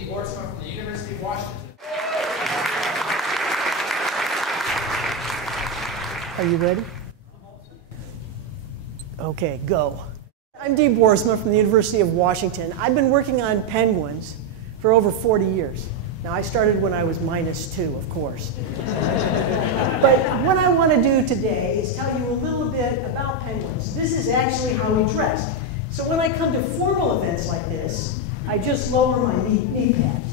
Dee Boersma from the University of Washington. Are you ready? Okay, go. I'm Dee Boersma from the University of Washington. I've been working on penguins for over 40 years. Now, I started when I was -2, of course. But what I want to do today is tell you a little bit about penguins. This is actually how we dress. So when I come to formal events like this, I just lower my knee pads.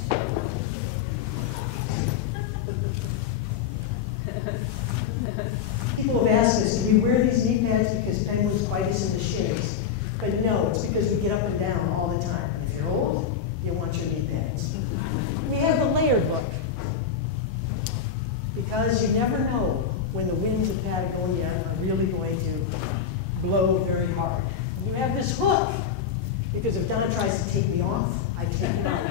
People have asked us, do we wear these knee pads because penguins bite us in the shins? But no, it's because we get up and down all the time. And if you're old, you want your knee pads. We have the layered look, because you never know when the winds of Patagonia are really going to blow very hard. You have this hook, because if Don tries to take me off, I take him out.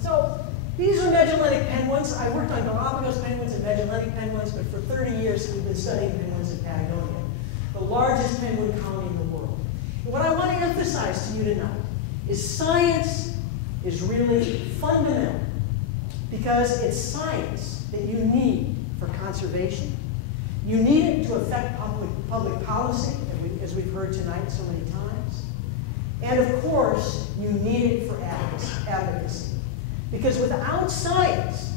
So these are Magellanic penguins. I worked on Galapagos penguins and Magellanic penguins, but for 30 years we've been studying penguins in Patagonia, the largest penguin colony in the world. And what I want to emphasize to you tonight is science is really fundamental, because it's science that you need for conservation. You need it to affect public policy, as we've heard tonight so many times. And of course, you need it for advocacy. Because without science,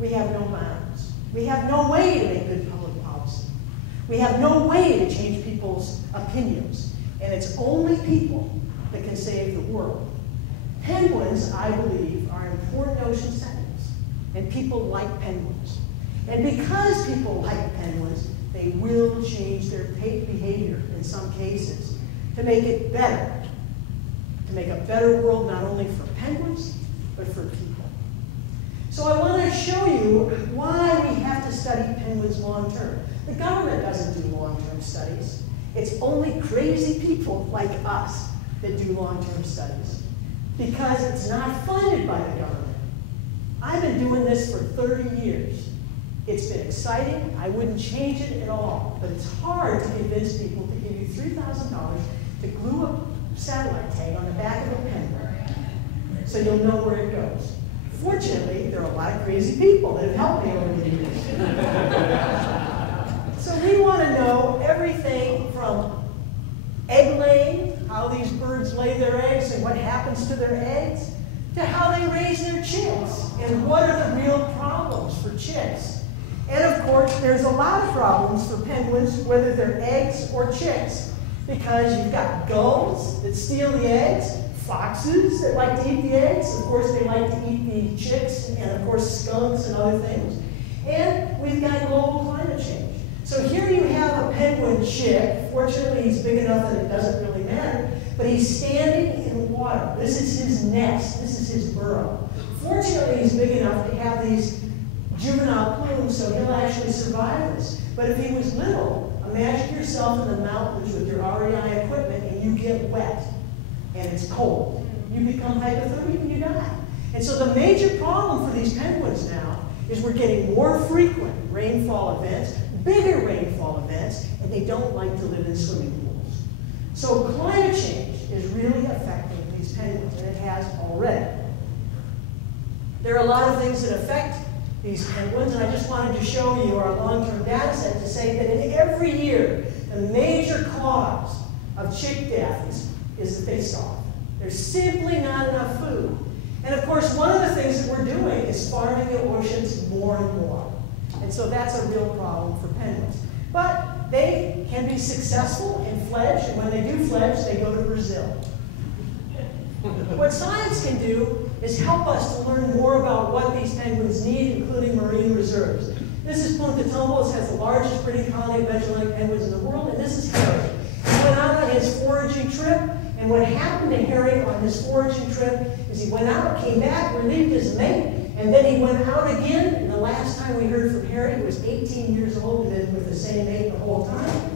we have no bounds. We have no way to make good public policy. We have no way to change people's opinions. And it's only people that can save the world. Penguins, I believe, are important ocean sentinels. And people like penguins. And because people like penguins, they will change their behavior in some cases to make it better. To make a better world not only for penguins, but for people. So I want to show you why we have to study penguins long term. The government doesn't do long-term studies. It's only crazy people like us that do long-term studies, because it's not funded by the government. I've been doing this for 30 years. It's been exciting. I wouldn't change it at all. But it's hard to convince people to give you $3,000 to glue a satellite tag on the back of a penguin so you'll know where it goes. Fortunately, there are a lot of crazy people that have helped me over the years. So we want to know everything from egg laying, how these birds lay their eggs and what happens to their eggs, to how they raise their chicks and what are the real problems for chicks. And of course, there's a lot of problems for penguins, whether they're eggs or chicks, because you've got gulls that steal the eggs, foxes that like to eat the eggs, of course they like to eat the chicks, and of course skunks and other things. And we've got global climate change. So here you have a penguin chick. Fortunately, he's big enough that it doesn't really matter, but he's standing in water. This is his nest. This is his burrow. Fortunately, he's big enough to have these juvenile plumes, so he'll actually survive this. But if he was little, imagine yourself in the mountains with your REI equipment and you get wet and it's cold. You become hypothermic and you die. And so the major problem for these penguins now is we're getting more frequent rainfall events, bigger rainfall events, and they don't like to live in swimming pools. So climate change is really affecting these penguins, and it has already. There are a lot of things that affect these penguins, and I just wanted to show you our long-term data set to say that in every year, the major cause of chick death is that they starve. There's simply not enough food. And of course, one of the things that we're doing is farming the oceans more and more. And so that's a real problem for penguins. But they can be successful and fledge, and when they do fledge, they go to Brazil. What science can do is help us to learn more about what these penguins need, including marine reserves. This is Punta Tumbos, has the largest breeding colony of Magellanic penguins in the world, and this is Harry. He went out on his foraging trip, and what happened to Harry on his foraging trip is he went out, came back, relieved his mate, and then he went out again, and the last time we heard from Harry, he was 18 years old and been with the same mate the whole time,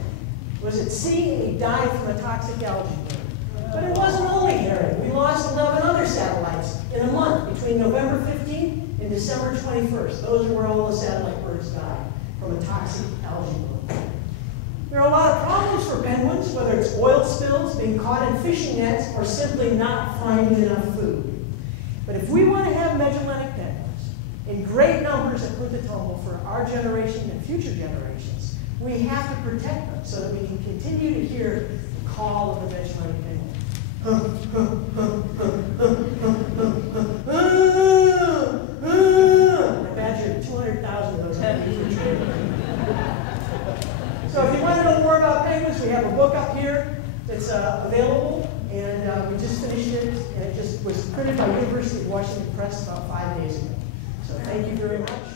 was at sea, and he died from a toxic algae bloom. But it wasn't only Harry. We lost 11 other satellites in a month between November 15th and December 21st. Those are where all the satellite birds died from a toxic algae bloom. There are a lot of problems for penguins, whether it's oil spills, being caught in fishing nets, or simply not finding enough food. But if we want to have Magellanic penguins in great numbers at Punta Tombo for our generation and future generations, we have to protect them so that we can continue to hear the call of the Magellanic penguin. I badgered 200,000 of those on the refrigerator. So if you want to know more about penguins, we have a book up here that's available, and we just finished it, and it just was printed by University of Washington Press about 5 days ago. So thank you very much.